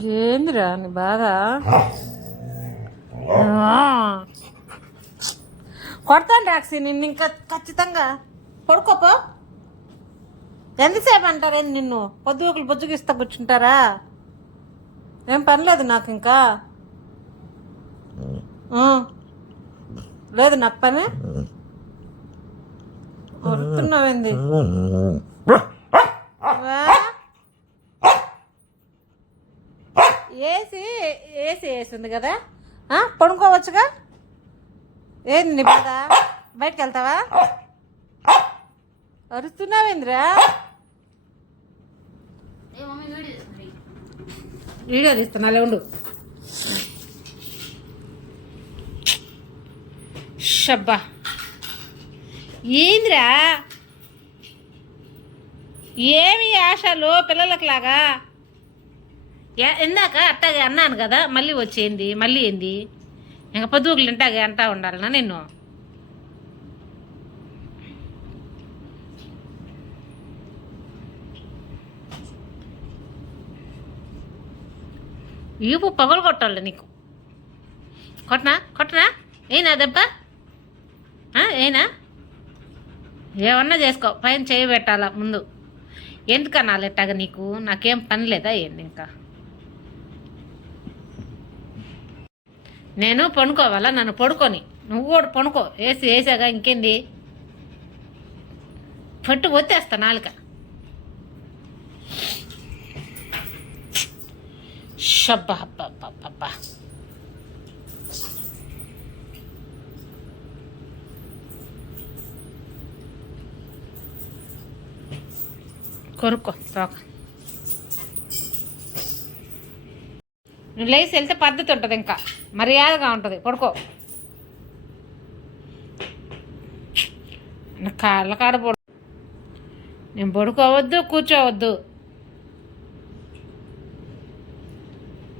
ఏందిరా నీ బాధ? కొడతాను టాక్సీ నిన్ను ఇంకా ఖచ్చితంగా. పడుకోపో. ఎంతసేపు అంటారేంది నిన్ను? పొద్దుగులు బుజ్జుగిస్తా కూర్చుంటారా? ఏం పని లేదు నాకు ఇంకా. లేదు నాకు పని. వరుతున్నావేంది? ఏసీ ఏసీ వేసింది కదా, పడుకోవచ్చుగా. ఏంది నీ బాధ? బయటకు వెళ్తావా? అరుస్తున్నావేంద్రా? వీడియో తీస్తున్నా ఉండు. షబ్బా ఏంద్రా? ఏమి ఆశలు పిల్లలకు లాగా? ఇందాక అట్టాగే అన్నాను కదా, మళ్ళీ వచ్చేంది మళ్ళీ ఏంది? ఇంకా పొద్దుగులు ఇంటాగే అంటా ఉండాలనా నిన్ను? ఈపు పగలు కొట్టాలి నీకు. కొట్టనా కొట్టనా? ఏనా దెబ్బ? ఏనా? ఏమన్నా చేసుకో, పైన చేయి పెట్టాలా ముందు. ఎందుకన్నాలి ఎట్టాగా నీకు? నాకేం పని లేదా ఏంది? ఇంకా నేను పడుకోవాలా? నన్ను పడుకొని నువ్వు కూడా పడుకో. వేసాగా ఇంకేంది? పట్టు ఒత్తేస్తా నాలుక. షబ్బా అబ్బా. కొరుక్కో తోక. నువ్వు లేచి వెళ్తే పద్ధతి ఉంటుంది, ఇంకా మర్యాదగా ఉంటుంది. పడుకో. కాళ్ళ కాడ పడు. నేను పడుకోవద్దు, కూర్చోవద్దు.